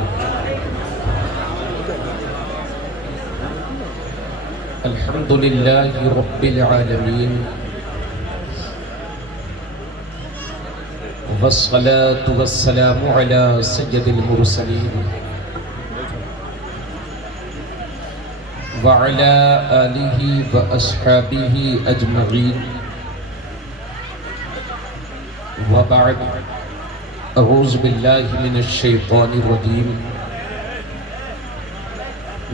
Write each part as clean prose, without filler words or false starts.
وبرکاتہ۔ الحمد للہ رب العالمین والصلاة والسلام علی سید المرسلین وعلی آلہ واصحابہ اجمعین، وبعد، اعوذ باللہ من الشیطان الرجیم،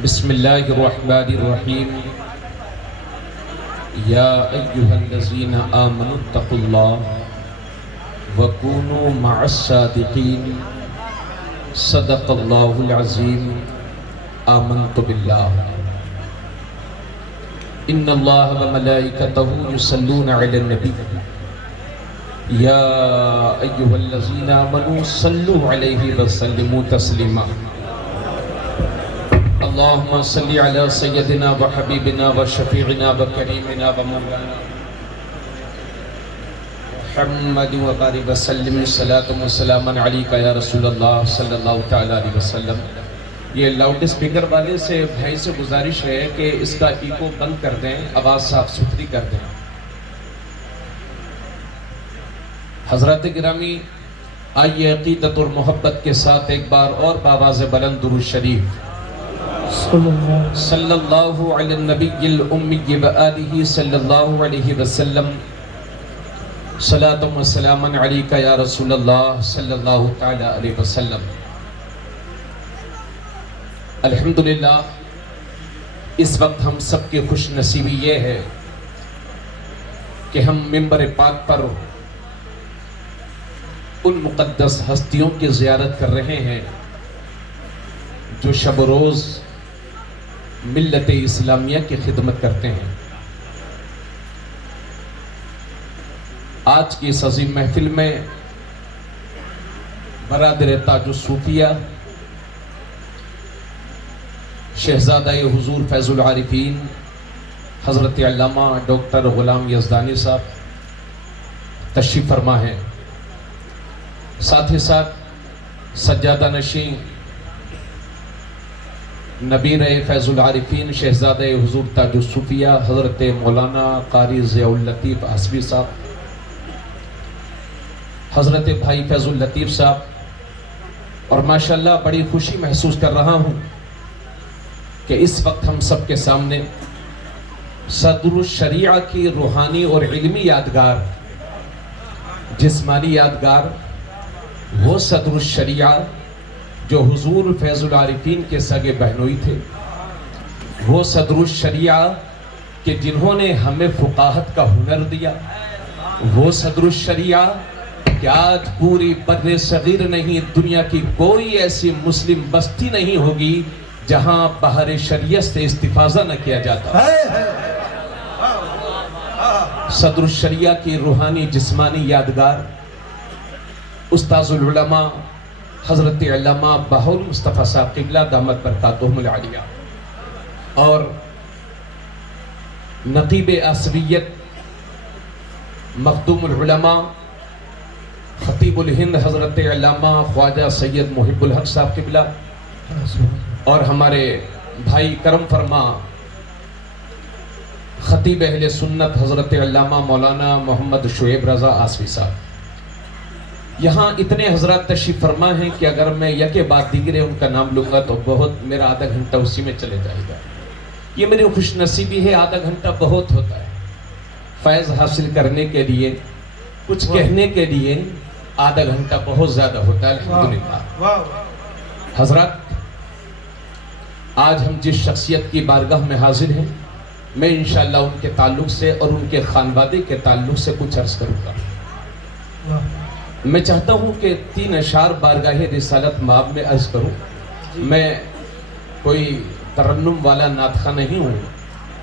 بسم اللہ الرحمن الرحیم، یا ایہا الذین آمنوا اتقوا اللہ وکونوا مع الصادقین، صدق اللہ العظیم، آمنت باللہ، ان اللہ وملائکتہ یصلون علی النبی، یا ایہا الذین آمنوا صلوا علیہ وسلموا تسلیما، اللہم صلی علی سیدنا و حبیبنا و شفیعنا و کریمنا و مولانا محمد و بارک وسلم، صلاۃ و سلام علیکہ یا رسول اللہ صلی اللہ تعالیٰ علیہ وسلم۔ یہ لاؤڈ اسپیکر والے سے بھائی سے گزارش ہے کہ اس کا ایکو بند کر دیں، آواز صاف ستھری کر دیں۔ حضرات گرامی، آئیے عقیدت اور محبت کے ساتھ ایک بار اور بآواز بلند درود شریف صلی اللہ علی النبی الامی و آلہ صلی اللہ علیہ وسلم، صلاۃ و سلام علیکہ یا رسول اللہ صلی اللہ تعالی علیہ وسلم۔ الحمدللہ، اس وقت ہم سب کی خوش نصیبی یہ ہے کہ ہم منبر پاک پر ان مقدس ہستیوں کی زیارت کر رہے ہیں جو شب و روز ملت اسلامیہ کی خدمت کرتے ہیں۔ آج کی اس عظیم محفل میں برادر تاج الصوفیہ شہزادہ حضور فیض العارفین حضرت علامہ ڈاکٹر غلام یزدانی صاحب تشریف فرما ہے، ساتھ ہی ساتھ سجادہ نشین نبیر فیض العارفین شہزادہ حضور تاج الصوفیہ حضرت مولانا قاری ضیاء اللطیف حسبی صاحب، حضرت بھائی فیض اللطیف صاحب، اور ماشاءاللہ بڑی خوشی محسوس کر رہا ہوں کہ اس وقت ہم سب کے سامنے صدر الشریعہ کی روحانی اور علمی یادگار، جسمانی یادگار، وہ صدر الشریعہ جو حضور فیض العارفین کے سگے بہنوئی تھے، وہ صدر الشریعہ کہ جنہوں نے ہمیں فقاہت کا ہنر دیا، وہ صدر الشریعہ کہ آج پوری بر صغیر نہیں، دنیا کی کوئی ایسی مسلم بستی نہیں ہوگی جہاں بہر شریعت سے استفاضہ نہ کیا جاتا۔ صدر الشریعہ کی روحانی جسمانی یادگار استاذ العلماء حضرت علامہ بہاء المصطفیٰ صاحب قبلہ دامت برکاتہم العالیہ، اور نقیب عصبیت مخدوم العلماء خطیب الہند حضرت علامہ خواجہ سید محب الحق صاحب قبلہ، اور ہمارے بھائی کرم فرما خطیب اہل سنت حضرت علامہ مولانا محمد شعیب رضا آصفی صاحب۔ یہاں اتنے حضرات تشریف فرما ہیں کہ اگر میں یکے بعد دیگرے ان کا نام لوں گا تو بہت میرا آدھا گھنٹہ اسی میں چلے جائے گا۔ یہ میری خوش نصیبی ہے، آدھا گھنٹہ بہت ہوتا ہے فیض حاصل کرنے کے لیے، کچھ کہنے کے لیے آدھا گھنٹہ بہت زیادہ ہوتا ہے۔ الحمدللہ حضرات، آج ہم جس شخصیت کی بارگاہ میں حاضر ہیں، میں انشاءاللہ ان کے تعلق سے اور ان کے خانوادے کے تعلق سے کچھ عرض کروں گا۔ میں چاہتا ہوں کہ 3 اشعار بارگاہ رسالت مآب میں عرض کروں۔ میں کوئی ترنم والا نعت خواں نہیں ہوں،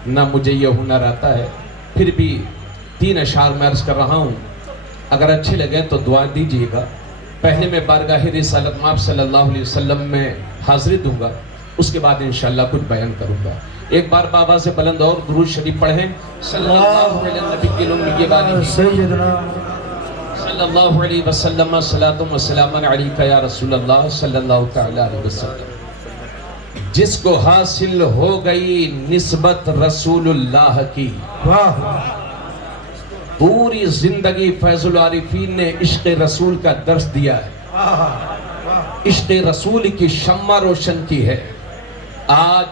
نہ مجھے یہ ہنر آتا ہے، پھر بھی 3 اشعار میں عرض کر رہا ہوں، اگر اچھے لگے تو دعا دیجیے گا۔ پہلے میں بارگاہ رسالت مآب صلی اللہ علیہ وسلم میں حاضری دوں گا، اس کے بعد انشاءاللہ کچھ بیان کروں گا۔ ایک بار بآواز بلند اور درود شریف پڑھیں، صلی اللہ علیہ نبی کے لوگ یہ بانی سیدنا صلی اللہ علیہ وسلم صلاۃ و سلام علیک یا رسول اللہ صلی اللہ تعالی علیہ وسلم۔ جس کو حاصل ہو گئی نسبت رسول اللہ کی، پوری زندگی فیض العارفین نے عشق رسول کا درس دیا ہے، عشق رسول کی شمع روشن کی ہے۔ آج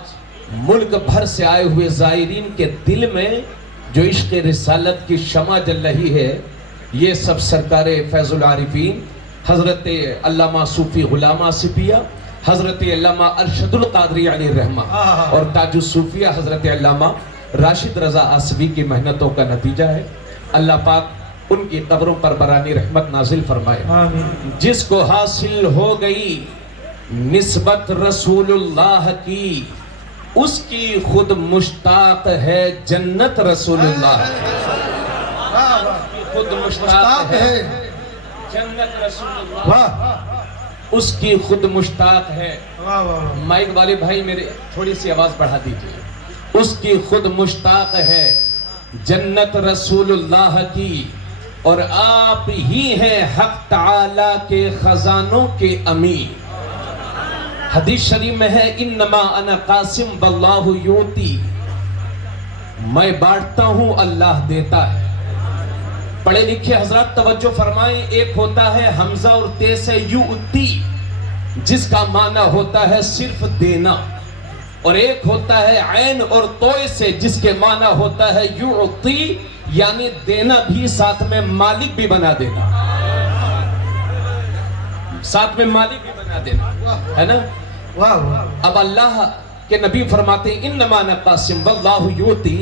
ملک بھر سے آئے ہوئے زائرین کے دل میں جو عشق رسالت کی شمع جل رہی ہے، یہ سب سرکار فیض العارفین حضرت علامہ صوفی غلام آصفیہ، حضرت علامہ ارشد القادری علیہ الرحمہ اور تاج الصوفیہ حضرت علامہ راشد رضا آصفی کی محنتوں کا نتیجہ ہے۔ اللہ پاک ان کی قبروں پر برانی رحمت نازل فرمائے۔ جس کو حاصل ہو گئی نسبت رسول اللہ کی، اس کی خود مشتاق ہے جنت رسول اللہ کی، خود مشتاق ہے جنت رسول اللہ، اس کی خود مشتاق ہے۔ مائک والے بھائی میرے تھوڑی سی آواز بڑھا دیجئے۔ اس کی خود مشتاق ہے جنت رسول اللہ کی، اور آپ ہی ہیں حق تعالی کے خزانوں کے امین۔ حدیث شریف میں ہے انما انا قاسم واللہ یوتی، میں بانٹتا ہوں اللہ دیتا ہے۔ پڑھے لکھے حضرات توجہ فرمائیں، ایک ہوتا ہے حمزہ اور تے سے یؤتی، جس کا معنی ہوتا ہے صرف دینا، اور ایک ہوتا ہے عین اور توئے سے جس کے معنی ہوتا ہے یعطی، یعنی دینا بھی ساتھ میں مالک بھی بنا دینا، ساتھ میں مالک بھی بنا دینا ہے نا۔ اب اللہ کے نبی فرماتے ہیں انما انا قاسم واللہ یؤتی،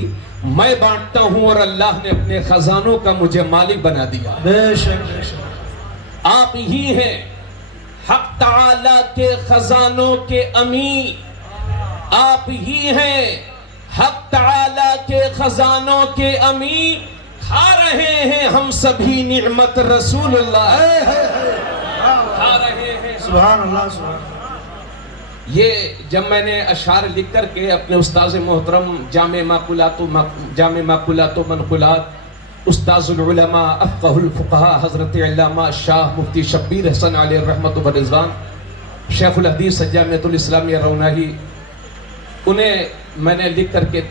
میں بانٹتا ہوں اور اللہ نے اپنے خزانوں کا مجھے مالک بنا دیا۔ بے شک آپ ہی ہیں حق تعالی کے خزانوں کے امین، آپ ہی ہیں حق تعالی کے خزانوں کے امین، کھا رہے ہیں ہم سبھی نعمت رسول اللہ، کھا رہے ہیں سبحان اللہ سبحان اللہ۔ یہ جب میں نے اشعار لکھ کر کے اپنے استاذ محترم جامع معقولات و منقولات استاذ العلماء افقہ الفقہاء حضرت علامہ شاہ مفتی شبیر حسن علیہ الرحمت و رضوان شیخ الحدیث جامعۃ الاسلامیہ روناہی، انہیں میں نے لکھ کر کے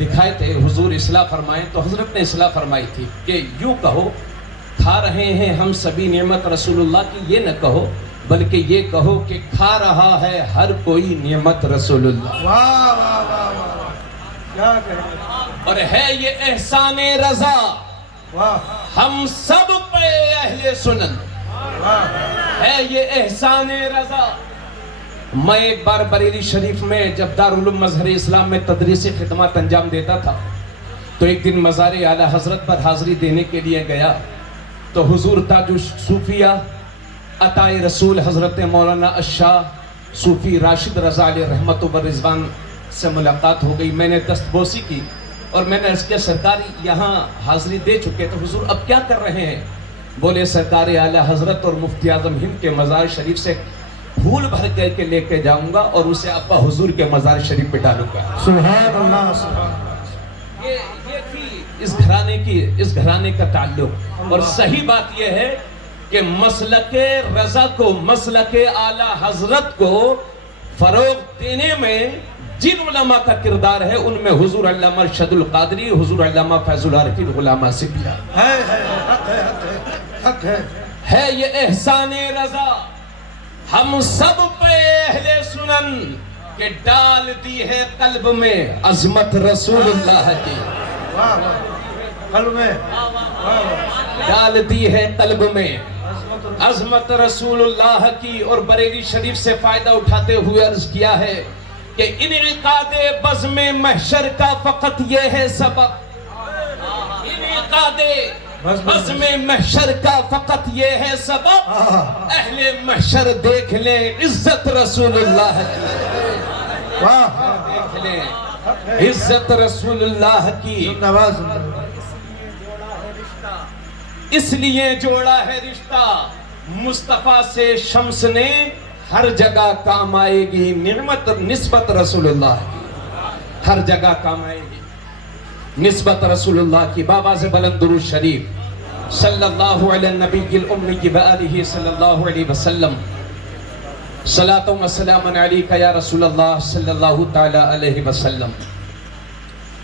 دکھائے تھے حضور اصلاح فرمائیں، تو حضرت نے اصلاح فرمائی تھی کہ یوں کہو کھا رہے ہیں ہم سبھی نعمت رسول اللہ کی، یہ نہ کہو بلکہ یہ کہو کہ کھا رہا ہے ہر کوئی نعمت رسول اللہ۔ واہ واہ واہ واہ، کیا کہیں، اور ہے یہ احسان رضا واہ ہم سب پہ اہل سنن، ہے یہ احسان رضا۔ میں ایک بار بریلی شریف میں جب دارالعلوم مظہر اسلام میں تدریسی خدمات انجام دیتا تھا، تو ایک دن مزار اعلیٰ حضرت پر حاضری دینے کے لیے گیا، تو حضور تاج الصوفیہ عطائے رسول حضرت مولانا الشاہ صوفی راشد رضا علیہ رحمت و رضوان سے ملاقات ہو گئی۔ میں نے دستبوسی کی اور میں نے اس کے سرکار یہاں حاضری دے چکے، تو حضور اب کیا کر رہے ہیں؟ بولے سرکار اعلیٰ حضرت اور مفتی اعظم ہند کے مزار شریف سے پھول بھر کر کے لے کے جاؤں گا اور اسے ابا حضور کے مزار شریف پہ ڈالوں گا۔ سبحان اللہ سبحان اللہ۔ یہ تھی اس گھرانے کا تعلق، اور صحیح بات یہ ہے کہ مسلک رضا کو، مسلک اعلیٰ حضرت کو فروغ دینے میں جن علماء کا کردار ہے، ان میں حضور علامہ ارشد القادری، حضور علامہ فیض العارفین غلام آصفیہ حق ہے۔ ہے یہ احسان رضا ہم سب پہ اہل سنن کہ ڈال دی ہے قلب میں عظمت رسول اللہ کی، واہ واہ، قلب میں ڈال دی ہے قلب میں عظمت رسول اللہ کی۔ اور بریلی شریف سے فائدہ اٹھاتے ہوئے عرض کیا ہے کہ انعقاد بزم محشر کا فقط یہ ہے سبب، انعقاد بزم محشر کا فقط یہ ہے سبب، اہل محشر دیکھ لیں عزت رسول اللہ کی، واہ، دیکھ لیں عزت رسول اللہ کی۔ نواز اس لیے جوڑا ہے رشتہ مصطفیٰ سے شمس نے، ہر جگہ کام آئے گی نعمت نسبت رسول اللہ کی، ہر جگہ کام آئے گی نسبت رسول اللہ کی۔ بابا سے بلند درود شریف صلی اللہ علی النبی الأمی وآلہ صلی اللہ علیہ وسلم صلاۃ و سلام علیک یا رسول اللہ صلی اللہ تعالی علیہ وسلم۔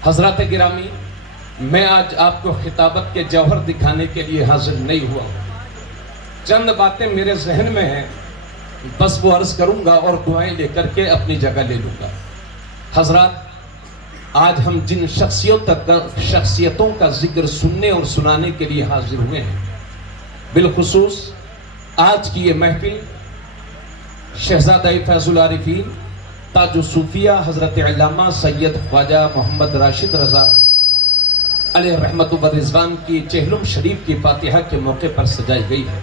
حضرات گرامی، میں آج آپ کو خطابت کے جوہر دکھانے کے لیے حاضر نہیں ہوا ہوں۔ چند باتیں میرے ذہن میں ہیں، بس وہ عرض کروں گا اور دعائیں لے کر کے اپنی جگہ لے لوں گا۔ حضرات، آج ہم جن شخصیتوں کا ذکر سننے اور سنانے کے لیے حاضر ہوئے ہیں، بالخصوص آج کی یہ محفل شہزادہ فیض العارفین تاج الصوفیہ حضرت علامہ سید خواجہ محمد راشد رضا علیہ رحمت و رضوان کی چہلم شریف کی فاتحہ کے موقع پر سجائی گئی ہے۔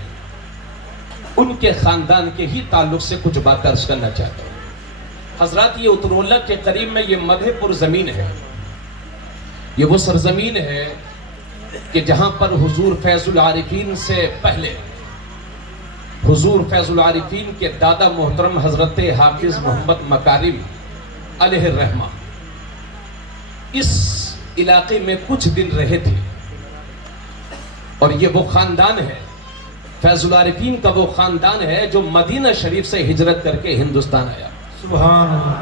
ان کے خاندان کے ہی تعلق سے کچھ بات عرض کرنا چاہتا ہوں۔ حضرات، یہ اترولہ کے قریب میں یہ مدھے پور زمین ہے، یہ وہ سرزمین ہے کہ جہاں پر حضور فیض العارفین سے پہلے حضور فیض العارفین کے دادا محترم حضرت حافظ محمد مکارم علیہ الرحمہ اس علاقے میں کچھ دن رہے تھے، اور یہ وہ خاندان ہے، فیض العارفین کا وہ خاندان ہے جو مدینہ شریف سے ہجرت کر کے ہندوستان آیا۔ سبحان اللہ،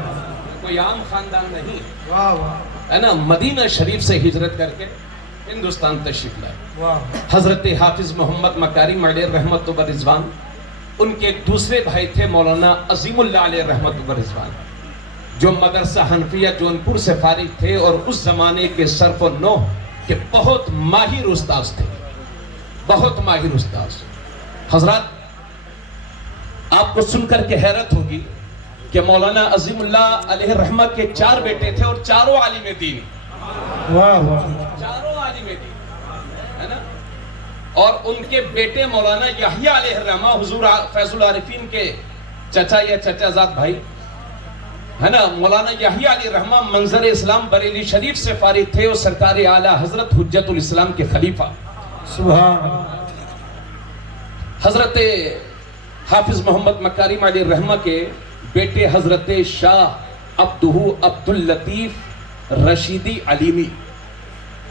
کوئی عام خاندان نہیں واہ واہ ہے نا، مدینہ شریف سے ہجرت کر کے ہندوستان تشریف لائے۔ واہ، حضرت حافظ محمد مکارم علیہ رحمت و رضوان، ان کے دوسرے بھائی تھے مولانا عظیم اللہ علیہ رحمت و رضوان، جو مدرسہ حنفیہ جونپور سے فارغ تھے اور اس زمانے کے صرف و نحو کے بہت ماہر استاذ تھے، بہت ماہر استاذ۔ حضرات، آپ کو سن کر کے حیرت ہوگی کہ مولانا عظیم اللہ علیہ رحمہ کے 4 بیٹے تھے اور چاروں عالم دین، واہ واہ، چاروں عالم دین ہے نا، اور ان کے بیٹے مولانا یحییٰ علیہ الرحمہ حضور فیض العارفین کے چچا یا چچا زاد بھائی ہے نا، مولانا یحییٰ علیہ الرحمہ منظر اسلام بریلی شریف سے فارغ تھے اور سرکار اعلیٰ حضرت حجت الاسلام کے خلیفہ۔ سبحان اللہ، حضرت حافظ محمد مکارم علیہ الرحمہ کے بیٹے حضرت شاہ عبداللطیف رشیدی علیمی،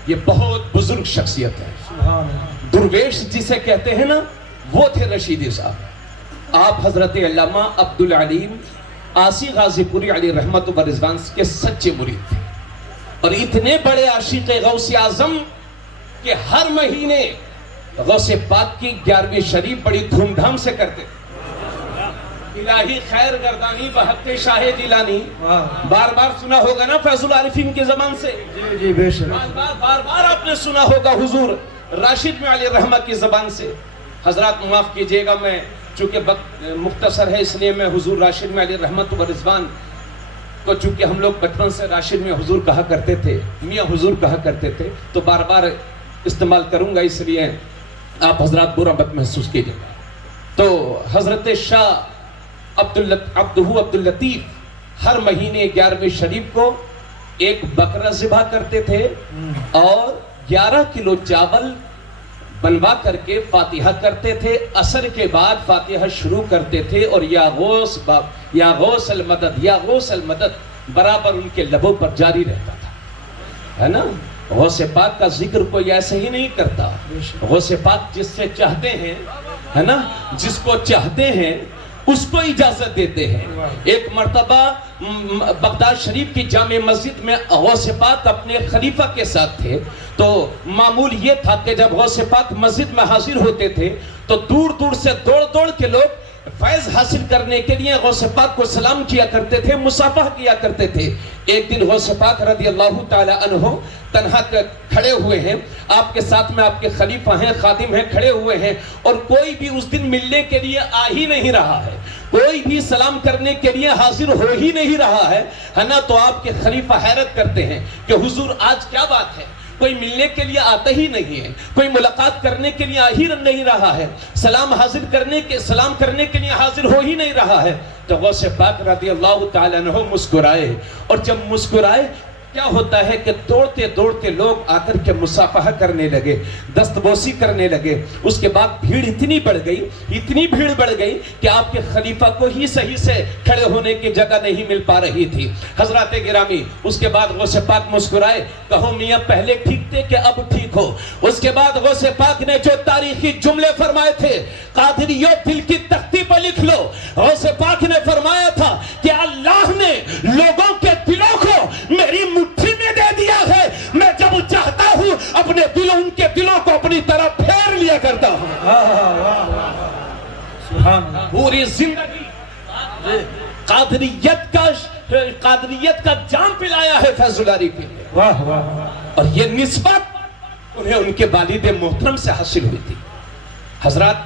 یہ بہت بزرگ شخصیت ہے۔ سبحان اللہ، درویش جسے کہتے ہیں نا، وہ تھے رشیدی صاحب۔ آپ حضرت علامہ عبدالعلیم آسی غازی پوری علیہ رحمت و رضوان کے سچے مرید تھے، اور اتنے بڑے عاشق غوث اعظم کہ ہر مہینے غوث پاک کی 11ویں شریف بڑی دھوم دھام سے کرتے تھے۔ الہی خیر گردانی بحق شاہ جیلانی، واہ، بار بار سنا ہوگا نا فیض العارفین کی زبان سے، جی جی بے شک، بار بار آپ نے سنا ہوگا حضور راشد میں علیہ رحمہ کی زبان سے۔ حضرات معاف کیجئے گا، میں چونکہ وقت مختصر ہے اس لیے میں حضور راشد میں علیہ رحمت و رضوان کو، چونکہ ہم لوگ بچپن سے راشد میں حضور کہا کرتے تھے، میاں حضور کہا کرتے تھے، تو بار بار استعمال کروں گا، اس لیے آپ حضرات برا مت محسوس کیجئے گا۔ تو حضرت شاہ عبداللطیف ہر مہینے 11ویں شریف کو ایک بکرا ذبح کرتے تھے اور 11 کلو چاول بنوا کر کے فاتحہ کرتے تھے۔ عصر کے بعد فاتحہ شروع کرتے تھے اور یا غوث المدد یا غوث المدد برابر ان کے لبوں پر جاری رہتا تھا، ہے نا۔ غوث پاک کا ذکر کوئی ایسے ہی نہیں کرتا، غوث پاک جس سے چاہتے ہیں، ہے نا، جس کو چاہتے ہیں اس کو اجازت دیتے ہیں۔ ایک مرتبہ بغداد شریف کی جامع مسجد میں غوث پاک اپنے خلیفہ کے ساتھ تھے، تو معمول یہ تھا کہ جب غوث پاک مسجد میں حاضر ہوتے تھے تو دور دور سے دوڑ کے لوگ فیض حاصل کرنے کے لیے غوث پاک کو سلام کیا کرتے تھے، مصافحہ کیا کرتے تھے۔ ایک دن غوث پاک رضی اللہ تعالی عنہ تنہا کھڑے ہوئے ہیں، آپ کے ساتھ میں آپ کے خلیفہ ہیں، خادم ہیں، کھڑے ہوئے ہیں، اور کوئی بھی اس دن ملنے کے لیے آ ہی نہیں رہا ہے، کوئی بھی سلام کرنے کے لیے حاضر ہو ہی نہیں رہا ہے نا۔ تو آپ کے خلیفہ حیرت کرتے ہیں کہ حضور آج کیا بات ہے، کوئی ملنے کے لیے آتا ہی نہیں ہے، کوئی ملاقات کرنے کے لیے آ ہی نہیں رہا ہے، سلام کرنے کے لیے حاضر ہو ہی نہیں رہا ہے۔ تو غوث پاک رضی اللہ تعالیٰ عنہ مسکرائے، اور جب مسکرائے کیا ہوتا ہے کہ دوڑتے دوڑتے لوگ آ کر کے مصافحہ کرنے لگے، دستبوسی کرنے لگے. اس کے بعد بھیڑ اتنی بڑھ گئی، اتنی بھیڑ بڑھ گئی کہ آپ کے خلیفہ کو ہی صحیح سے کھڑے ہونے کی جگہ نہیں مل پا رہی تھی. حضرات گرامی، اس کے بعد غوث پاک مسکرائے، کہو میاں پہلے ٹھیک تھے کہ اب ٹھیک ہو. اس کے بعد غوث پاک نے جو تاریخی جملے فرمائے تھے، قادریو دل کی تختی پر لکھ لو. غوث پاک نے فرمایا تھا کہ اللہ نے لوگوں کے دلوں کو میری مٹھی میں دے دیا ہے، میں جب چاہتا ہوں اپنے ان کے دلوں کو اپنی طرف پھیر لیا کرتا ہوں. سبحان اللہ. پوری زندگی قادریت کا جام پلایا ہے فیض العارفین نے. واہ واہ. اور یہ نسبت انہیں ان کے والد محترم سے حاصل ہوئی تھی. حضرات،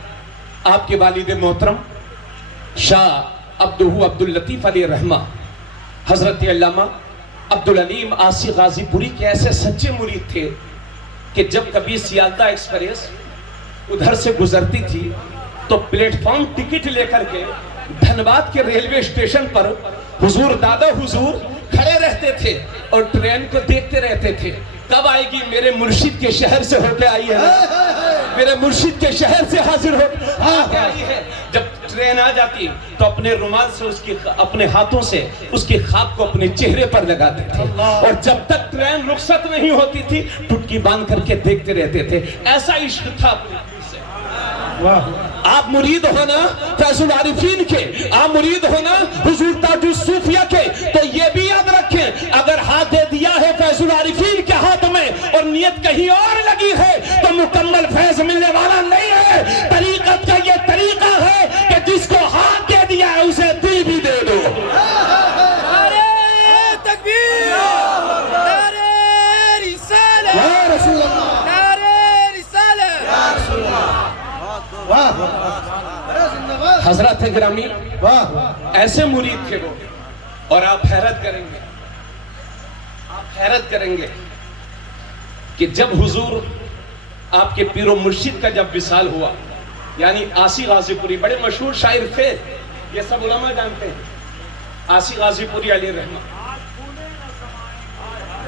آپ کے والد محترم شاہ عبداللطیف علی رحمہ حضرت علامہ عبدالعلیم آسی غازی پوری کے ایسے سچے مرید تھے کہ جب کبھی سیالدہ ایکسپریس ادھر سے گزرتی تھی تو پلیٹ فارم ٹکٹ لے کر کے دھنباد کے ریلوے اسٹیشن پر حضور دادا حضور کھڑے رہتے تھے اور ٹرین کو دیکھتے رہتے تھے. کب آئے گی؟ میرے مرشد کے شہر سے ہو کے آئی ہے، میرے مرشد کے شہر سے حاضر ہو کے آئی ہے. جب ٹرین آ جاتی تو اپنے رومال سے اپنے ہاتھوں سے اس کی خاک کو اپنے چہرے پر لگاتے تھے، اور جب تک ٹرین رخصت نہیں ہوتی تھی ٹٹکی باندھ کر کے دیکھتے رہتے تھے. ایسا عشق تھا. آپ مرید ہونا فیض العارفین کے، آپ مرید ہونا حضور تاج الصوفیہ کے، تو یہ بھی یاد رکھیں اگر ہاتھ دے دیا ہے فیض العارفین کے ہاتھ میں اور نیت کہیں اور لگی ہے تو مکمل فیض ملنے والا نہیں ہے. طریقت کا یہ طریقہ ہے کہ جس کو ہاتھ دے دیا ہے اسے دل بھی دے دو. نعرہ تکبیر، نعرہ رسالت، یا رسول اللہ. نعرہ رسالت. واہ. حضرات گرامی، واہ. ایسے مرید تھے وہ. اور آپ حیرت کریں گے، آپ حیرت کریں گے کہ جب حضور آپ کے پیر و مرشد کا جب وصال ہوا، یعنی آسی غازی پوری بڑے مشہور شاعر تھے، یہ سب علماء جانتے ہیں. آسی غازی پوری علی رحمہ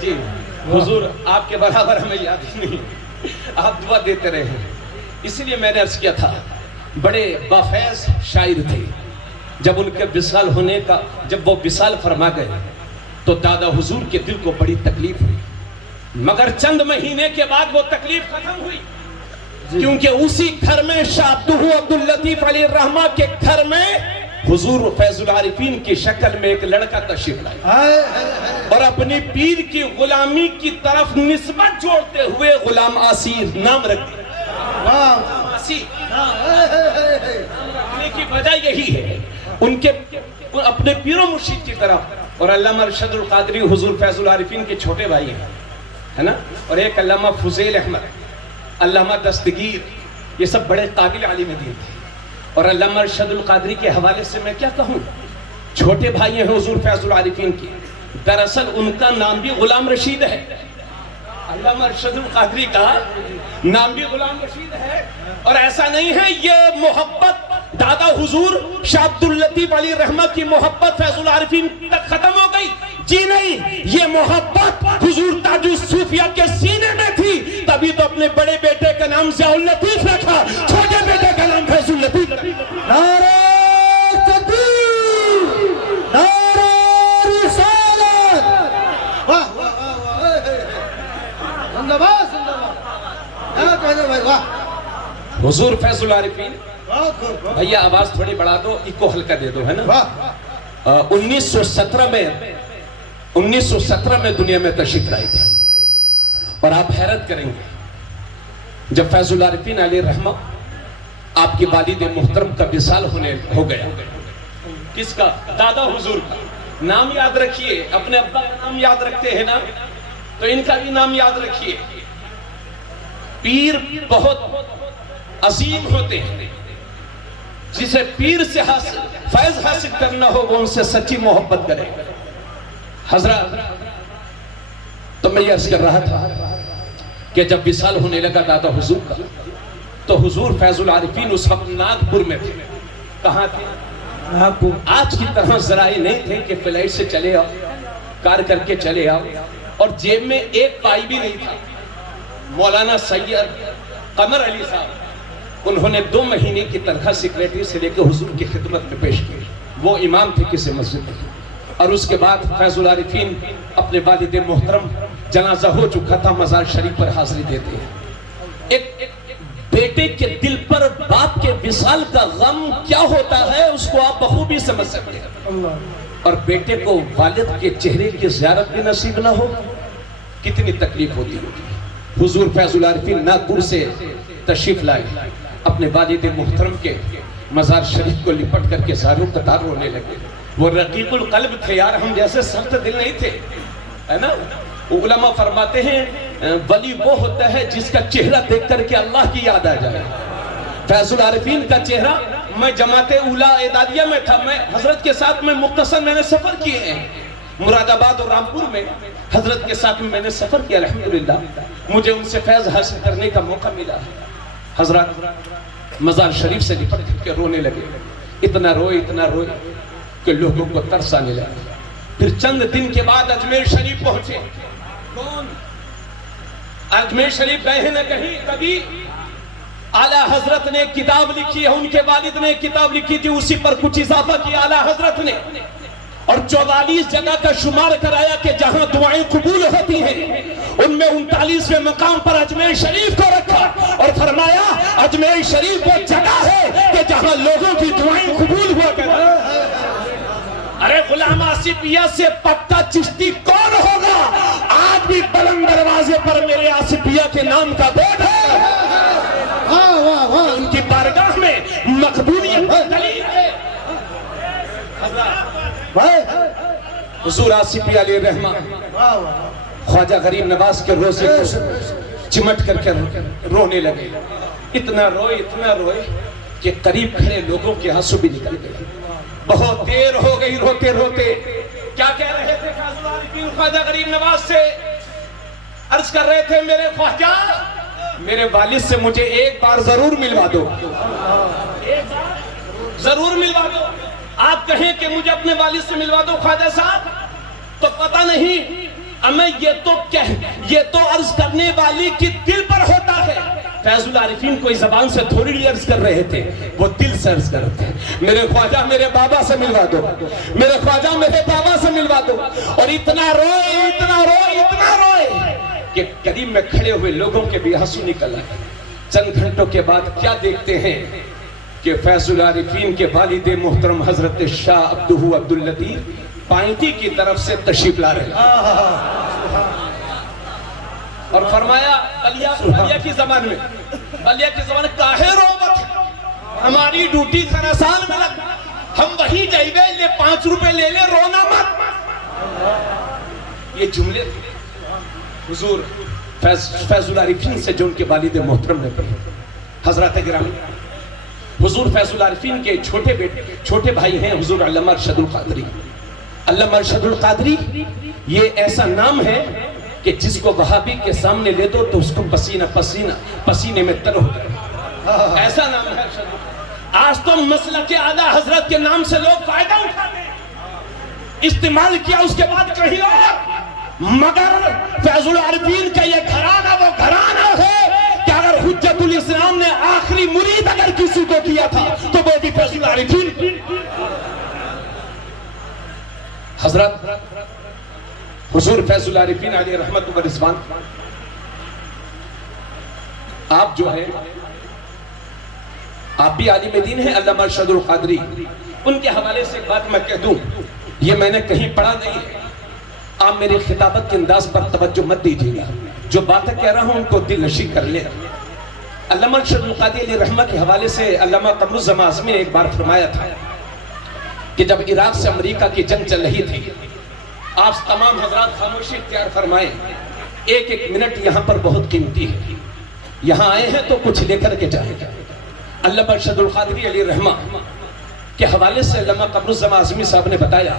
جی، حضور آپ کے برابر ہمیں یاد ہی نہیں، آپ دعا دیتے رہے ہیں. اسی لیے میں نے عرض کیا تھا بڑے بافیض شاعر تھے. جب ان کے وصال ہونے کا، جب وہ وصال فرما گئے تو دادا حضور کے دل کو بڑی تکلیف ہوئی، مگر چند مہینے کے بعد وہ تکلیف ختم ہوئی، کیونکہ اسی گھر میں شاہ عبداللطیف علی رحمہ کے گھر میں حضور فیض العارفین کی شکل میں ایک لڑکا تشریف لائے اور اپنی پیر کی غلامی کی طرف نسبت جوڑتے ہوئے غلام آسیر نام رکھ دیا. رکھنے کی وجہ یہی ہے ان کے اپنے پیر و مرشد کی طرف. اور علامہ ارشد القادری حضور فیض العارفین کے چھوٹے بھائی ہیں، ہے نا، اور ایک علامہ فضیل احمد، علامہ دستگیر، یہ سب بڑے قابل عالم دین تھے. اور علامہ ارشد القادری کے حوالے سے میں کیا کہوں، چھوٹے بھائی ہیں حضور فیض العارفین کی. دراصل ان کا نام بھی غلام رشید ہے. علامہ ارشد القادری کا نام بھی غلام رشید ہے. اور ایسا نہیں ہے یہ محبت دادا حضور شاہ عبداللطیف علی رحمہ کی محبت فیض العارفین تک ختم ہو گئی. جی نہیں، یہ محبت حضور تاج الصوفیہ کے سینے میں تھی، تبھی تو اپنے بڑے بیٹے کا نام ضیاء اللطیف رکھا، چھوٹے بیٹے کا نام فیض اللطیف. نعرہ تکبیر، نعرہ رسالت. واہ واہ واہ. زندہ باد، زندہ باد. کیا کہنے بھائی، واہ. حضور فیض العارفین، بہت خوب. بھیا آواز تھوڑی بڑھا دو، ایکو ہلکا دے دو، ہے نا. واہ. 1917 میں دنیا میں تشریف لائے تھے. اور آپ حیرت کریں گے جب فیض العارفین علیہ رحمہ آپ کے والد محترم کا وصال ہو گیا. کس کا؟ دادا حضور کا. نام یاد رکھیے، اپنے ابا کا نام یاد رکھتے ہیں نا، تو ان کا بھی نام یاد رکھیے. پیر بہت عظیم ہوتے ہیں، جسے پیر سے فیض حاصل کرنا ہو وہ ان سے سچی محبت کرے. حضرات، تو میں یہ عرض کر رہا تھا کہ جب وصال ہونے لگا دادا حضور کا تو حضور فیض العارفین اس وقت ناگپور میں تھے. کہاں تھے؟ ناگپور. آج کی طرح ذرائع نہیں تھے کہ فلائٹ سے چلے آؤ، کار کر کے چلے آؤ. اور جیب میں ایک پائی بھی نہیں تھا. مولانا سید قمر علی صاحب، انہوں نے 2 مہینے کی تنخواہ سیکریٹری سے لے کے حضور کی خدمت میں پیش کی. وہ امام تھے کسی مسجد میں. اور اس کے بعد فیض العارفین اپنے والد محترم جنازہ ہو چکا تھا، مزار شریف پر حاضری دیتے ہیں. ایک بیٹے کے دل پر باپ کے وصال کا غم کیا ہوتا ہے اس کو آپ بخوبی سمجھ سکتے ہیں. اور بیٹے کو والد کے چہرے کی زیارت بھی نصیب نہ ہو، کتنی تکلیف ہوتی ہوگی. حضور فیض العارفین ناگپور سے تشریف لائے، اپنے والد محترم کے مزار شریف کو لپٹ کر کے زاروں قطار رونے لگے. وہ رقیق القلب تھے یار، ہم جیسے سخت دل نہیں تھے، ہے نا. علماء فرماتے ہیں ولی وہ ہوتا ہے جس کا چہرہ دیکھ کر کے اللہ کی یاد آ جائے. فیض العارفین کا چہرہ، میں جماعت اولیاء اعدادیہ میں تھا، میں حضرت کے ساتھ میں مختصر میں نے سفر کیے ہیں مراد آباد اور رامپور میں. حضرت کے ساتھ میں نے سفر کیا الحمدللہ، مجھے ان سے فیض حاصل کرنے کا موقع ملا. حضرات مزار شریف سے لپٹ کر کے رونے لگے. اتنا روئے کہ لوگوں کو ترس آنے لگا. پھر چند دن کے بعد اجمیر شریف پہنچے. کون اجمیر شریف گئے ہیں نہ کہیں کبھی؟ اعلیٰ حضرت نے کتاب لکھی ہے، ان کے والد نے کتاب لکھی تھی، اسی پر کچھ اضافہ کیا اعلیٰ حضرت نے، اور 44 جگہ کا شمار کرایا کہ جہاں دعائیں قبول ہوتی ہیں ان میں 39ویں مقام پر اجمیر شریف کو رکھا اور فرمایا اجمیر شریف وہ جگہ ہے کہ جہاں لوگوں کی دعائیں قبول ہوا کرتی. ارے غلام آصفیہ سے پکا چشتی کون ہوگا؟ آج بھی بلند دروازے پر میرے آصفیہ کے نام کا بورڈ ہے. ان کی بارگاہ میں مقبولیت کی دلیل ہے. حضور آصفیہ علیہ الرحمہ خواجہ غریب نواز کے روزے کو چمٹ کر کے رونے لگے. اتنا روئے کہ قریب کھڑے لوگوں کے آنسو بھی نکل گئے. بہت دیر ہو گئی روتے کیا کہہ رہے تھے فیض العارفین خواجہ غریب نواز سے؟ عرض کر رہے تھے میرے خواجہ میرے والد سے مجھے ایک بار ضرور ملوا دو، ضرور ملوا دو. آپ کہیں کہ مجھے اپنے والد سے ملوا دو خواجہ صاحب، تو پتہ نہیں ہمیں یہ تو عرض کرنے والی کی دل پر ہوتا ہے. فیض العارفین کوئی زبان سے تھوڑی عرض کر رہے تھے، وہ دل سے عرض کر رہے تھے میرے خواجہ میرے بابا سے ملوا دو، میرے خواجہ میرے بابا سے ملوا دو. اور اتنا روئے کہ قریب میں کھڑے ہوئے لوگوں کے بھی آنسو نکل آئے. چند گھنٹوں کے بعد کیا دیکھتے ہیں کہ فیض العارفین کے والد محترم حضرت شاہ عبدہ عبداللطیف پائنٹی کی طرف سے تشریف لا رہے ہیں. اور فرمایا بلیا کی زبان میں کاہے روبت ہماری ڈیوٹی خراسان میں لگ، ہم وہی جائیبے لے 5 روپے لے لے رونا مت. یہ جملے حضور فیض العارفین سے جو ان کے والد محترم نے پڑھے. حضرات گرامی، حضور فیض العارفین کے چھوٹے بھائی ہیں حضور علامہ ارشد القادری. علامہ ارشد القادری یہ ایسا نام ہے کہ جس کو وہابی کے سامنے لے دو تو اس کو پسینے میں تر ہو جائے. ایسا نام ہے ارشد. آج تو مسلک اعلیٰ حضرت کے نام سے لوگ فائدہ اٹھاتے ہیں، استعمال کیا اس کے بعد کہیں اور. مگر فیض العارفین کا یہ گھرانہ وہ گھرانہ ہے کہ اگر حجت الاسلام نے آخری مرید اگر کسی کو کیا تھا تو وہ بھی فیض العارفین. حضرت حضور فیض العارفین علیہ رحمت و رضوان، آپ جو ہے آپ بھی عالم دین ہیں. علامہ ارشد القادری، ان کے حوالے سے ایک بات میں کہہ دوں، یہ میں نے کہیں پڑھا نہیں ہے، آپ میرے خطابت کے انداز پر توجہ مت دیجیے گا، جو باتیں کہہ رہا ہوں ان کو دل نشی کر لیں. علامہ ارشد القادری علیہ رحمت کے حوالے سے علامہ قمر الزمان اعظمی نے ایک بار فرمایا تھا کہ جب عراق سے امریکہ کی جنگ چل رہی تھی، آپ تمام حضرات خاموشی اختیار فرمائیں، ایک منٹ یہاں پر بہت قیمتی ہے. یہاں آئے ہیں تو کچھ لے کر کے جائیں گے. علامہ ارشد القادری علیہ رحمہ کے حوالے سے علامہ قمر الزمان اعظمی صاحب نے بتایا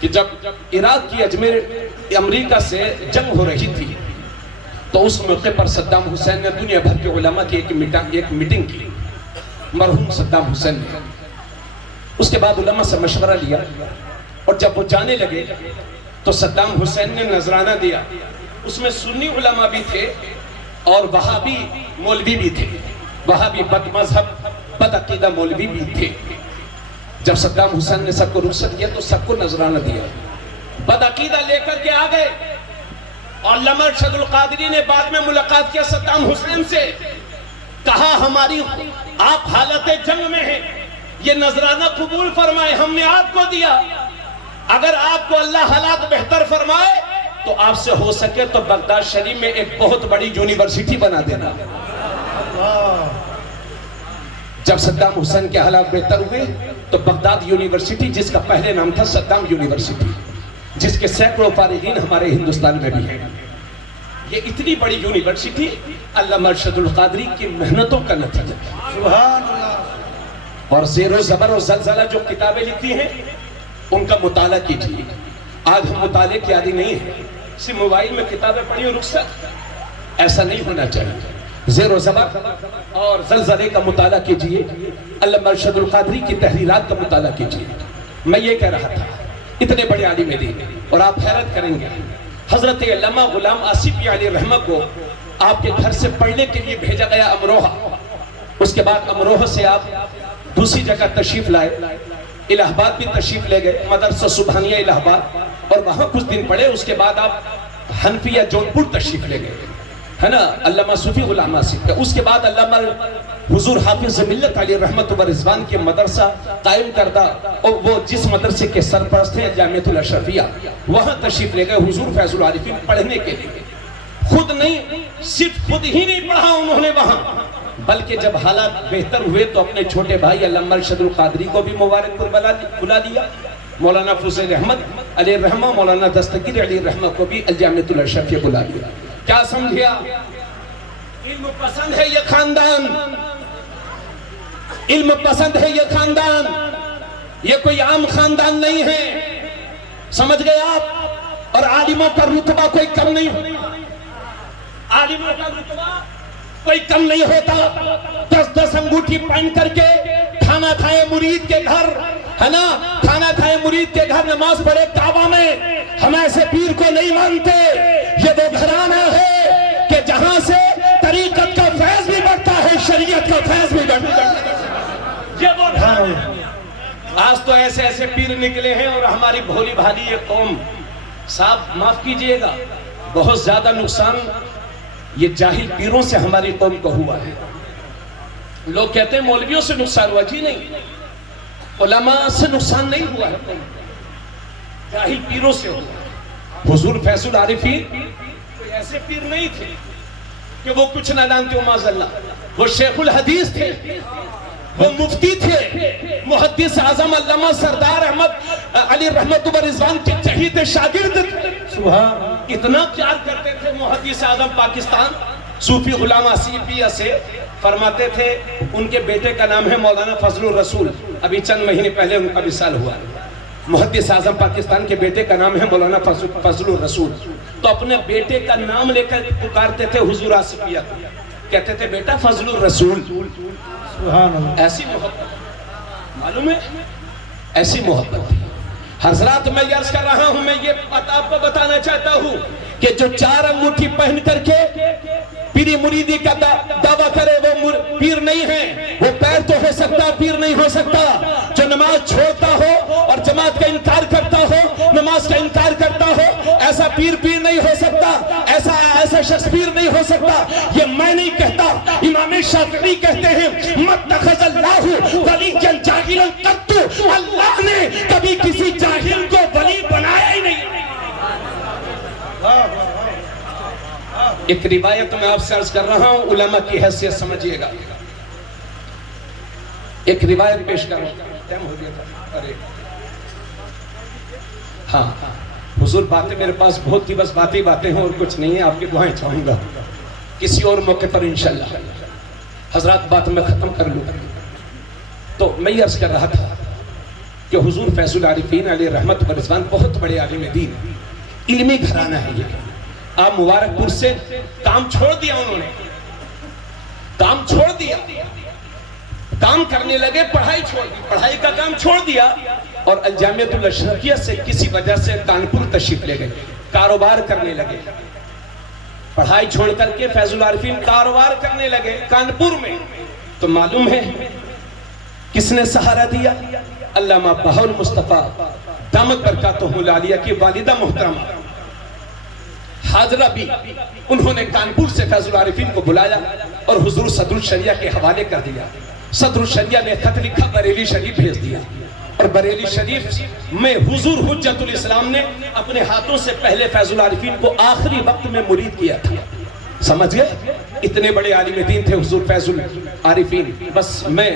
کہ جب عراق کی اجمیر امریکہ سے جنگ ہو رہی تھی تو اس موقع پر صدام حسین نے دنیا بھر کے علماء کی ایک میٹنگ کی، مرحوم صدام حسین نے. اس کے بعد علماء سے مشورہ لیا اور جب وہ جانے لگے تو صدام حسین نے نذرانہ دیا. اس میں سنی علماء بھی تھے اور وہابی مولوی بھی تھے. وہابی بد مذہب بد عقیدہ مولوی بھی تھے. جب صدام حسین نے سب کو رخصت کیا تو سب کو نذرانہ دیا. بد عقیدہ لے کر کے آ گئے اور علامہ ارشد القادری نے بعد میں ملاقات کیا صدام حسین سے. کہا ہماری آپ حالت جنگ میں ہیں, یہ نذرانہ قبول فرمائے, ہم نے آپ کو دیا. اگر آپ کو اللہ حالات بہتر فرمائے تو آپ سے ہو سکے تو بغداد شریف میں ایک بہت بڑی یونیورسٹی بنا دینا. جب صدام حسین کے حالات بہتر ہوئے تو بغداد یونیورسٹی, جس کا پہلے نام تھا صدام یونیورسٹی, جس کے سینکڑوں فارغین ہمارے ہندوستان میں بھی ہیں, یہ اتنی بڑی یونیورسٹی علامہ ارشد القادری کی محنتوں کا نتیجہ ہے. سبحان اللہ. اور زیر و زبر اور زلزلہ جو کتابیں لکھی ہیں ان کا مطالعہ کیجیے. آج ہم مطالعے کی عادی نہیں ہیں, صرف موبائل میں کتابیں پڑھی اور رخصت. ایسا نہیں ہونا چاہیے. زیر و زبر اور زلزلے کا مطالعہ کیجیے, علامہ ارشد القادری کی تحریرات کا مطالعہ کیجیے. میں یہ کہہ رہا تھا, اتنے بڑے عالم دین, اور آپ حیرت کریں گے, حضرت علامہ غلام آصفی علیہ رحمہ کو آپ کے گھر سے پڑھنے کے لیے بھیجا گیا امروہہ. اس کے بعد امروہہ سے آپ دوسری جگہ تشریف لائے, الہ آباد بھی تشریف لے گئے, مدرسہ سبحانیہ الہ آباد, اور وہاں کچھ دن پڑھے. اس کے بعد آپ حنفیہ جونپور تشریف لے گئے, ہے نا, علامہ صوفی غلام آصف کا. اس کے بعد علامہ حضور حافظ ملت علیہ رحمت و رضوان کے مدرسہ قائم کردہ, اور وہ جس مدرسے کے سرپرست ہیں جامعۃ الاشرفیہ, وہاں تشریف لے گئے حضور فیض العارفین پڑھنے کے لیے. خود نہیں, صرف خود ہی نہیں پڑھا انہوں نے وہاں, بلکہ جب حالات بہتر ہوئے تو اپنے چھوٹے بھائی علامہ ارشد القادری کو بھی مبارک پر بلا لیا. مولانا فضیل احمد علیہ رحمہ, مولانا دستگیر علیہ رحمہ کو بھی جامعۃ الاشرفیہ بلا لیا. کیا سمجھیا؟ علم پسند ہے یہ خاندان, علم پسند ہے یہ خاندان, یہ کوئی عام خاندان نہیں ہے. سمجھ گئے آپ؟ اور عالموں کا رتبہ کوئی کم نہیں, عالموں کا رتبہ کوئی کم نہیں ہوتا. 10 انگوٹھی پہن کر کے کھانا کھائے مرید کے گھر, ہے نا, کھانا کھائے مرید کے گھر, نماز پڑھے کعبہ میں. ہم ایسے پیر کو نہیں مانتے. یہ وہ گھرانہ ہے کہ جہاں سے طریقت کا فیض بھی بڑھتا ہے, شریعت کا فیض بھی بڑھتا ہے. یہ وہ گھرانہ ہے. آج تو ایسے ایسے پیر نکلے ہیں, اور ہماری بھولی بھالی یہ قوم, صاحب معاف کیجئے گا, بہت زیادہ نقصان یہ جاہل پیروں سے ہماری قوم کو ہوا ہے. لوگ کہتے ہیں مولویوں سے نقصان ہوا, جی نہیں, علماء سے نقصان نہیں ہوا ہے, جاہل پیروں سے ہوا. حضور فیض العارفین کوئی ایسے پیر نہیں تھے کہ وہ کچھ نہ جانتے ہو, معاذ اللہ. وہ شیخ الحدیث تھے, وہ مفتی تھے, محدث اعظم علامہ سردار احمد علی رحمت و رضوان کے چہیتے شاگرد تھے. سبحان. اتنا پیار کرتے تھے محدث اعظم پاکستان صوفی غلام آصفیہ سے. فرماتے تھے ان کے بیٹے کا نام ہے مولانا فضل الرسول, ابھی چند مہینے پہلے ان کا وصال ہوا. محدث اعظم پاکستان کے بیٹے کا نام ہے مولانا فضل الرسول. تو اپنے بیٹے کا نام لے کر پکارتے تھے حضور آصفیہ کو, کہتے تھے بیٹا فضل الرسول. سبحان اللہ. ایسی محبت, معلوم ہے, ایسی محبت. حضرات میں عرض کر رہا ہوں, میں یہ آپ کو بتانا چاہتا ہوں کہ جو 4 انگوٹھی پہن کر کے پیری مریدی کا دعویٰ کرے وہ پیر نہیں ہے. وہ پیر تو ہو سکتا, پیر نہیں ہو سکتا. جو نماز چھوڑتا ہو اور جماعت کا انکار کرتا ہو, نماز کا انکار کرتا ہو, ایسا پیر نہیں ہو سکتا, ایسا شخص پیر نہیں ہو سکتا. یہ میں نہیں کہتا, امام شافعی کہتے ہیں مَتَّخَذَ اللَّهُ وَلِيًّا جَاهِلًا قَطُّ, اللہ نے کبھی کسی جاہل کو ولی بنایا ہی نہیں. ایک روایت میں آپ سے عرض کر رہا ہوں, علماء کی حیثیت سمجھیے گا. ایک روایت پیش کر رہا ہوں. ہاں حضور, باتیں میرے پاس بہت تھی, بس باتیں ہیں اور کچھ نہیں ہے. آپ کی دعائیں چاہوں گا کسی اور موقع پر انشاءاللہ. حضرات بات میں ختم کر لوں. تو میں یہ عرض کر رہا تھا کہ حضور فیض العارفین علیہ رحمت و رضوان بہت بڑے عالم دین, علمی گھرانہ ہے یہ. آپ مبارک پور سے کام چھوڑ دیا, انہوں نے کام چھوڑ دیا, کام کرنے لگے, پڑھائی چھوڑ دی, پڑھائی کا کام چھوڑ دیا, اور الجامعۃ الاشرقیہ سے کسی وجہ سے کانپور تشریف لے گئے، کاروبار کرنے لگے، پڑھائی چھوڑ کر کے فیض العارفین کاروبار کرنے لگے کانپور میں۔ تو معلوم ہے کس نے سہارا دیا؟ علامہ بہاء المصطفیٰ دامت برکاتہ العالیہ کی والدہ محترمہ حاضرہ بھی، انہوں نے کانپور سے فیض العارفین کو بلایا اور حضور صدر الشریعہ کے حوالے کر دیا۔ صدر الشریعہ نے خط لکھا، بریلی شریف بھیج دیا، اور بریلی شریف میں حضور حجت الاسلام نے اپنے ہاتھوں سے پہلے فیض العارفین کو آخری وقت میں مرید کیا تھا۔ سمجھ گئے؟ اتنے بڑے عالم دین تھے حضور فیض العارفین۔ بس میں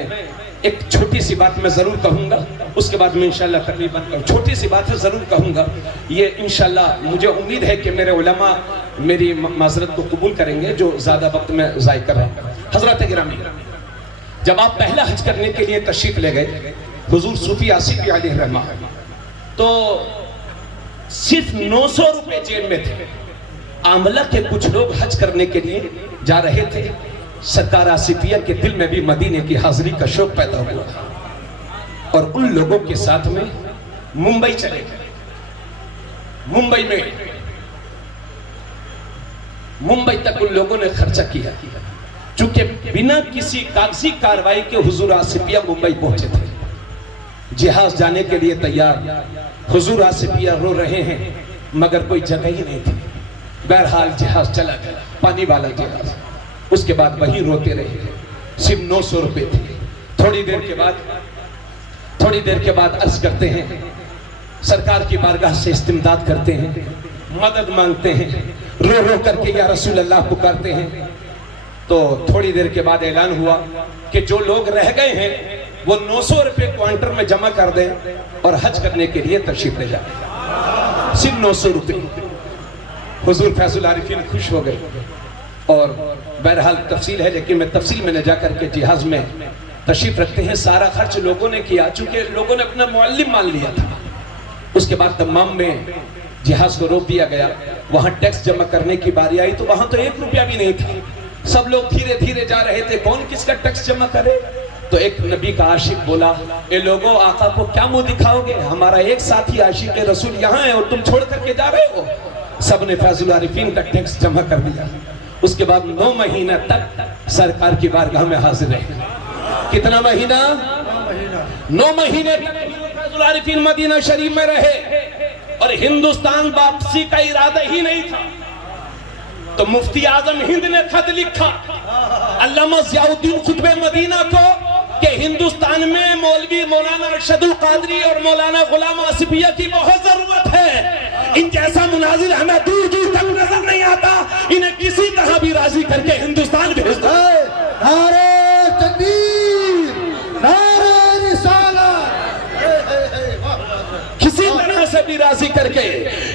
ایک چھوٹی سی بات میں ضرور کہوں گا، اس کے بعد میں انشاءاللہ تقریباً چھوٹی سی بات ہے ضرور کہوں گا۔ یہ انشاءاللہ مجھے امید ہے کہ میرے علماء میری معذرت کو قبول کریں گے جو زیادہ وقت میں ضائع کر رہا ہوں۔ حضرات گرامی، جب آپ پہلا حج کرنے کے لیے تشریف لے گئے حضور صوفی آصفی علیہ الرحمہ، تو صرف 900 روپے جیب میں تھے۔ عاملہ کے کچھ لوگ حج کرنے کے لیے جا رہے تھے، سرکار آصفیہ کے دل میں بھی مدینے کی حاضری کا شوق پیدا ہوا اور ان لوگوں کے ساتھ میں ممبئی چلے گئے۔ ممبئی تک ان لوگوں نے خرچہ کیا، چونکہ بنا کسی کاغذی کاروائی کے حضور آصفیہ ممبئی پہنچے تھے، جہاز جانے کے لیے تیار، حضور آصفیہ رو رہے ہیں مگر کوئی جگہ ہی نہیں تھی۔ بہرحال جہاز چلا گیا، پانی والا جہاز، اس کے بعد وہی روتے رہے، صرف 900 روپے تھے۔ تھوڑی دیر کے بعد عرض کرتے ہیں، سرکار کی بارگاہ سے استمداد کرتے ہیں، مدد مانگتے ہیں، رو رو کر کے یا رسول اللہ پکارتے ہیں۔ تو تھوڑی دیر کے بعد اعلان ہوا کہ جو لوگ رہ گئے ہیں وہ 900 روپے کوانٹر میں جمع کر دیں اور حج کرنے کے لیے تشریف لے جائیں، صرف 900 روپے۔ حضور فیض العارفین خوش ہو گئے، اور بہرحال تفصیل ہے لیکن میں تفصیل میں نہ جا کر کے جہاز میں تشریف رکھتے ہیں۔ سارا خرچ لوگوں نے کیا، چونکہ لوگوں نے اپنا معلم مان لیا تھا۔ اس کے بعد دمام میں جہاز کو روک دیا گیا، وہاں ٹیکس جمع کرنے کی باری آئی تو وہاں تو 1 روپیہ بھی نہیں تھا، سب لوگ دھیرے دھیرے جا رہے تھے، کون کس کا ٹیکس جمع کرے؟ تو ایک نبی کا عاشق بولا، اے لوگوں آقا کو کیا منہ دکھاؤ گے، ہمارا ایک ساتھی عاشق رسول یہاں ہے اور تم چھوڑ کر کے جا رہے ہو۔ سب نے فیض العارفین کا ٹیکس جمع کر دیا۔ اس کے بعد 9 مہینہ تک سرکار کی بارگاہ میں حاضر رہے۔ کتنا مہینہ؟ 9 مہینے تک فیض العارفین مدینہ شریف میں رہے، اور ہندوستان واپسی کا ارادہ ہی نہیں تھا۔ تو مفتی اعظم ہند نے خط لکھا علامہ ضیاء الدین قطب مدینہ کو کہ ہندوستان میں مولوی مولانا ارشد القادری اور مولانا غلام آصفیہ کی بہت ضرورت ہے، ان جیسا مناظر ہمیں دور دور تک نظر نہیں آتا، انہیں کسی طرح بھی راضی کر کے ہندوستان بھیج دو۔ نعرہ تکبیر، نعرہ رسالت، کسی طرح سے بھی راضی کر کے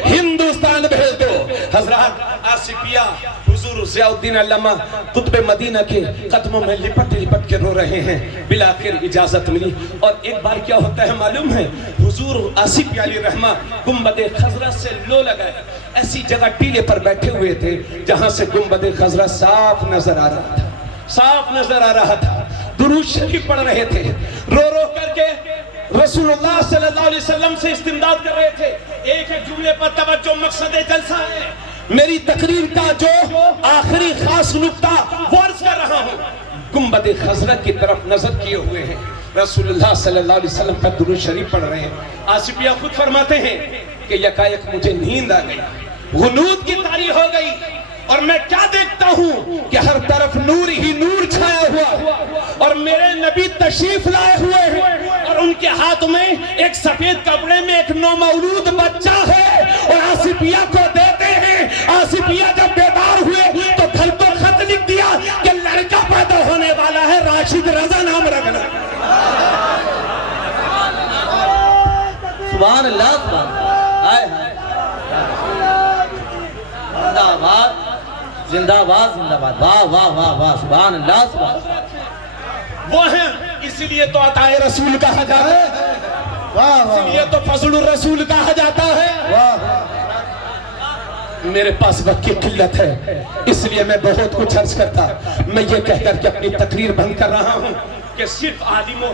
ہندوستان بھیج دو۔ حضرات آصفیہ حضور ضیاء الدین علامہ قطب مدینہ کے قدموں میں لپٹ لپٹ کے رو رہے ہیں، بالآخر اجازت ملی۔ اور ایک بار کیا ہوتا ہے معلوم ہے، حضور آصفیہ علیہ رحمہ گنبد خضرا سے لو لگائے، ایسی جگہ ٹیلے پر بیٹھے ہوئے تھے جہاں سے گنبد خضرا صاف نظر آ رہا تھا، درود شریف پڑھ رہے تھے، رو رو کر کے رسول اللہ صلی اللہ علیہ وسلم سے استمداد کر رہے تھے۔ ایک جملے پر توجہ، مقصد جلسہ ہے، میری تقریر کا جو آخری خاص نقطہ وہ عرض کر رہا ہوں، گنبد خضرا کی طرف نظر کیے ہوئے ہیں، رسول اللہ صلی اللہ علیہ وسلم پر درود شریف پڑھ رہے ہیں۔ آصفیہ خود فرماتے ہیں کہ یکایک مجھے نیند آ گئی، غنود کی طاری ہو گئی، اور میں کیا دیکھتا ہوں کہ ہر طرف نور ہی نور چھایا ہوا، اور میرے نبی تشریف لائے ہوئے ہیں، اور ان کے ہاتھ میں ایک سفید کپڑے میں ایک نومولود بچہ ہے، اور آصفیہ کو دیتے ہیں۔ آصفیہ جب بیدار ہوئے تو گھر کو خط لکھ دیا کہ لڑکا پیدا ہونے والا ہے، راشد رضا نام رکھنا۔ سبحان اللہ، سبحان اللہ، زندہ باد، زندہ باد، زندہ باد، واہ واہ واہ واہ، سبحان اللہ، سبحان اللہ۔ وہ ہیں، اسی لیے تو عطا رسول کہا جاتا ہے، اسی لیے تو فضل الرسول کہا جاتا ہے۔ میرے پاس وقت کی قلت ہے، اس لیے میں بہت کچھ عرض کرتا، میں یہ کہہ کر کے اپنی تقریر بند کر رہا ہوں کہ صرف عالموں،